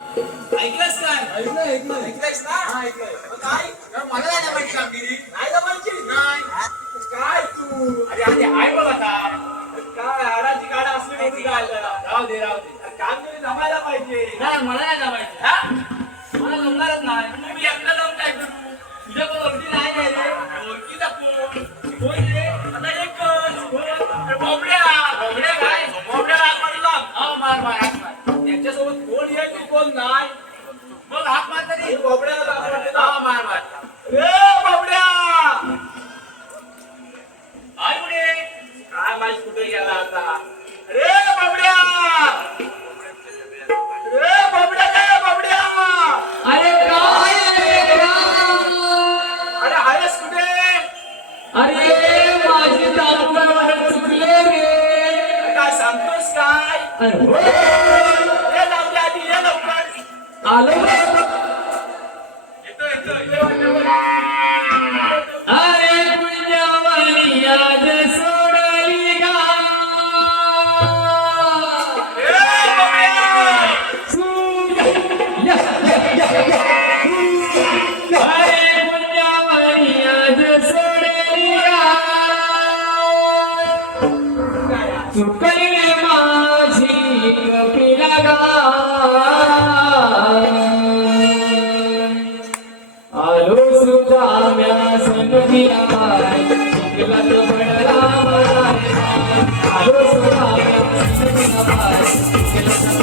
ऐकलंच काय? ऐकलं ऐकलं ऐकलंच ना? ऐकलं काय? मला नाही जमायची कामगिरी नाही जमायची नाही. काय तू? अरे आधी आहे बघ आता. काय हाडाची गाडा असली नाही काय राव दे राव दे. कामगिरी जमायला पाहिजे. नाही मला नाही जमायची. मला जमणारच नाही. मी एकदा जाऊन काय करू? तुझ्या बरोबर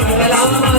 Salam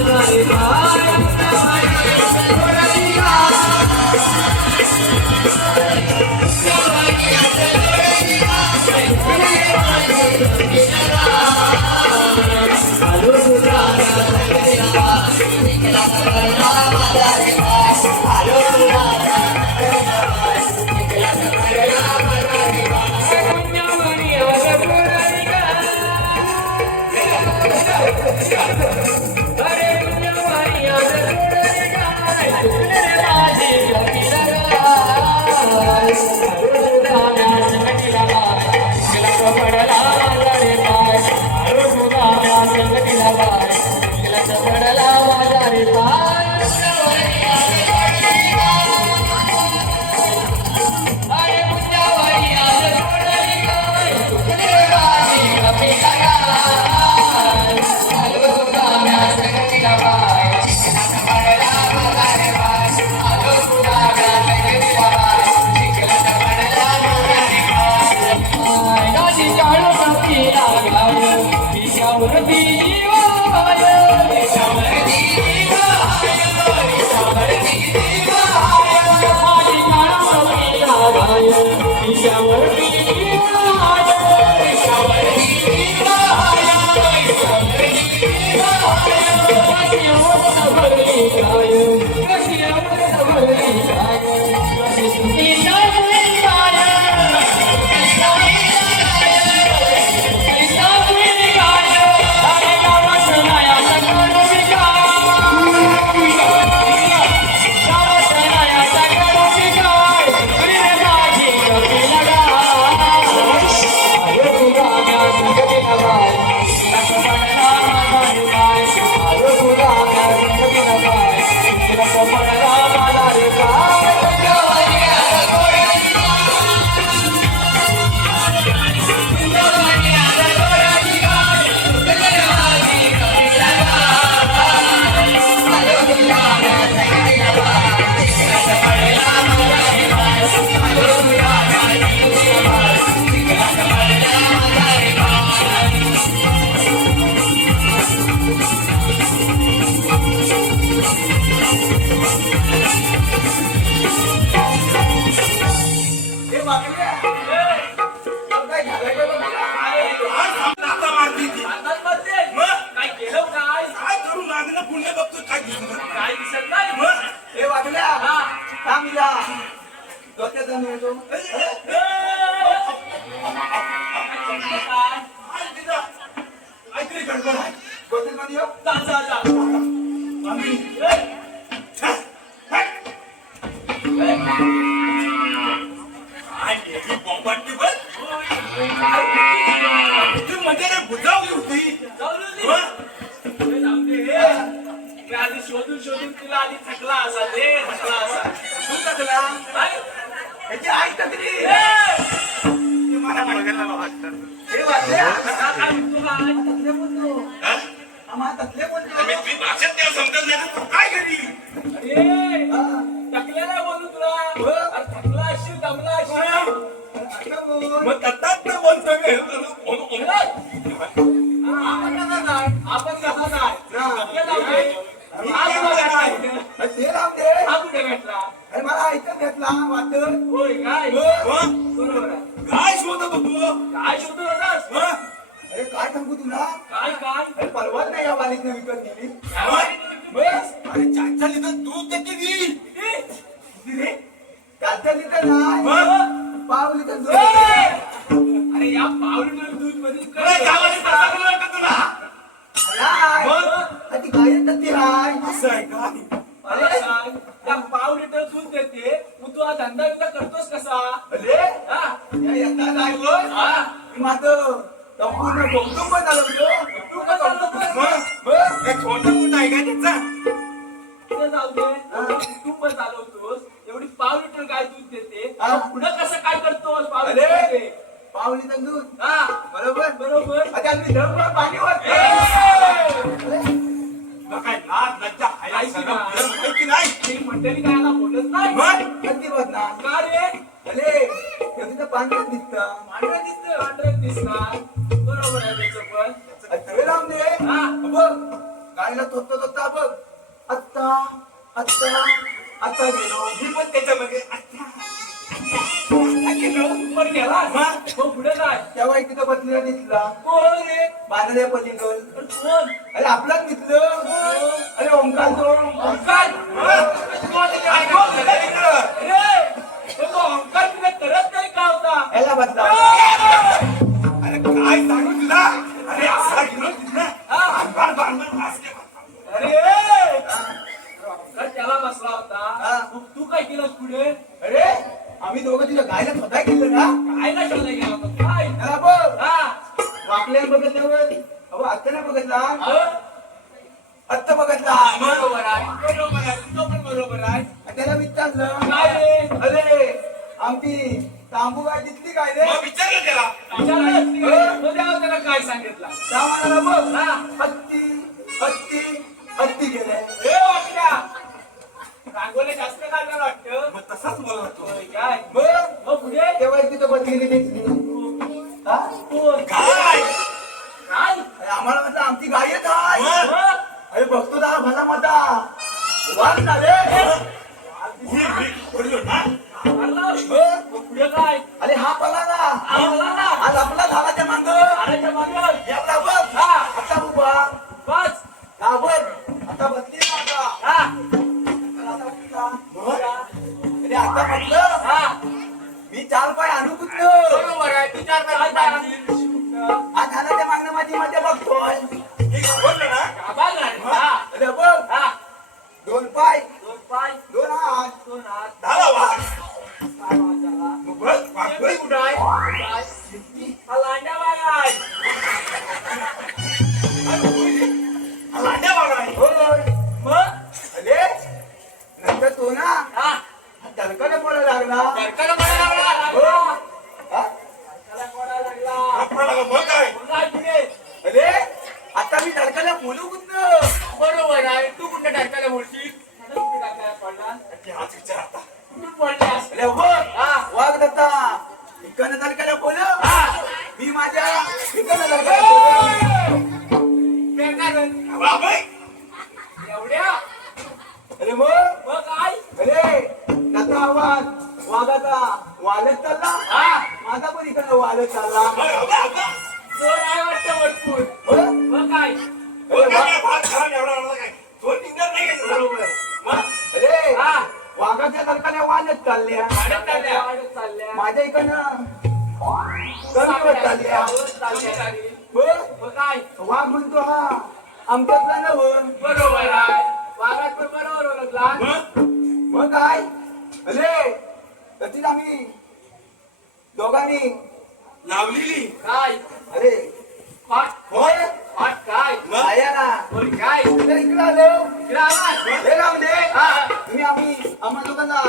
It's our पुण्य बघतो काय दिसत काय दिसत नाही? मग? हे वागल्या. थांब या डोक्यात जाऊन येतो. ऐकली गडबड काय शोधत होतो काय शोधत होतास मग? अरे काय? सांगू तुला? काय काय? अरे परवाच नाही या बालीतनं विकत दिली? बस. अरे चाचा लिहितं दूध देते दिली लिटर नाही. मग? पाव लिटर दूध. अरे या दूधमध्ये तुला? ती ती. असं आहे का? अरे त्या पाव लिटर दूध देते. मग तू हा धंदा करतोस कसा? अरे? हा? हा? माझं संपूर्ण कौटुंब चालवतो तू का आहे का त्याचा कुटुंब चालवतोस एवढी पाव लिटर गाय दूध देते पुढं कसं काय करतोस पाव लिटर पाव लिटर दूध हा बरोबर बरोबर आता पाणी वाटतो काय लाज लज्जा की नाही? ती मंडळी काय बोलत नाही मग? का रे अरे तिथं पाण्यात दिसतं पांढरं दिसतं पांढरं दिसणार बरोबर आहे त्याचं पण. अरे राम दे. हा. बघ. गायला तोता तोता बघ. आत्ता आत्ता आत्ता गेलो. मी पण त्याच्यामध्ये अच्छा, पण गेला मग? मग पुढे काय तेव्हा एक तिथं बसलेला दिसला. कोण रे? बांधल्या पलीकड पण कोण? अरे आपलाच दिसलं अरे ओंकार तो. ओंकार? कोण काय बोलतोय रे इकडं? रे तो ओंकार तुला करत नाही का होता? याला बसला सांगू तुला? अरे असा अरे! त्याला बसला. होता. मग तू काय केलं पुढे? अरे आम्ही दोघं तिला गायला स्वतः केलं ना? काय नाही शोधा गेला होता. काय? बघ. हा. वाकल्यानं बघितल्यावर अहो आत्याला बघितला. अहो, आत्ता बघितला. बरोबर आहे. बरोबर आहे पण बरोबर आहे. त्याला विचारलं. काय अरे आमची तांबू गाय दिसली काय रे? विचारलं त्याला. विचारलं? तो त्याला काय सांगितलं? त्या म्हणाला बघ हा. हत्ती हत्ती हत्ती गेले. हे वाटल्या. रांगोली जास्त काढलं वाटतं. मग तसाच होय काय? मग? पुढे? तेव्हा तिथं हा? कोण? काय? काय? आम्हाला आमची? मग? अरे बघतो ना भला मोठा वाघ झाले. ना पुढे काय अरे हा पला ना. आला ना. आज आपला झाला त्या मांग. आल्याच्या मागं. बघ हा. आता उभा. बस. हा बघ आता बसली ना आता. हा. आता उठला. अरे आता म्हटलं हा. मी चार पाय आणू कुठलं बरोबर आहे. तू चार पाय हात आणशील. आज झाला त्या मागणं माझी मजा बघतोय. हे ना. हा. अरे बघ. हा. दोन पाय. दोन पाय. दोन हात. दोन हात. झाला वाघ. आवाज. वाघाचा वाजत चालला. हा. माझा पण इकडनं वाजत चालला. आहे वाटतं? मग काय? अरे वाघाच्या चालल्या. वाढत चालल्या. वाढत चालल्या. माझ्या इकडनं चालल्या? मग काय? वाघ म्हणतो हा आमच्यातला नव. बरोबर आहे. वाघात पण बरोबर ओळखला. मग? मग काय? अरे तशीच आम्ही दोघांनी लावलेली. काय? अरे पाठ. होय? पाठ काय? आया ना. बोल काय? तर इकडं आलो. इकडे आवाज. हे राहून दे हा. तुम्ही आम्ही आम्हा लोकांना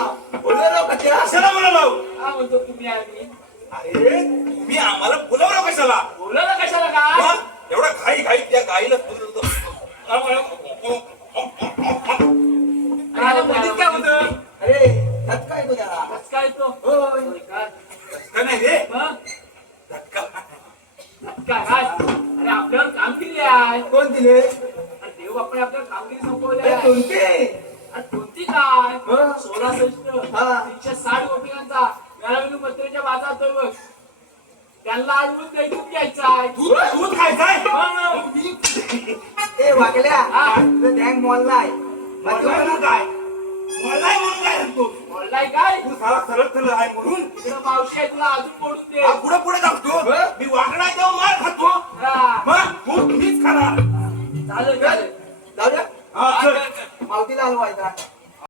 बोलवलं का त्या कशाला बोलवलं? हा म्हणतो तुम्ही आम्ही? अरे तुम्ही आम्हाला बोलवलं कशाला? बोलवलं कशाला काय? एवढा घाई घाई त्या गाईला बोलवलं आता मधीत काय होतं अरे त्यात काय तो त्याला कसं काय तो होय. धक्का नाही रे मग धक्का काय काय अरे आपल्यावर कामगिरी आहे कोण दिले अरे देव आपण आपल्याला कामगिरी संपवली अरे आहे कोणते अरे कोणती काय हं? सोळा सष्ट हा. तीनशे साठ गोपिकांचा त्यांना अडवून द्यायचं घ्यायचा आहे दूध दूध खायचंय मग ए वाकल्या हा. तुझं डँग मॉललाय मला म्हणून काय मला म्हणून काय म्हणतो काय? तू सारा सरळ सरळ आहे म्हणून. इकडं मावशी आहे तुला अजून पडून दे. पुढे पुढे जातो मी वाकडा तेव्हा मार खातो. हा. मग तू मीच खाणार. चालेल चालेल. जाऊ द्या हा चल. मावतीला हलवायचा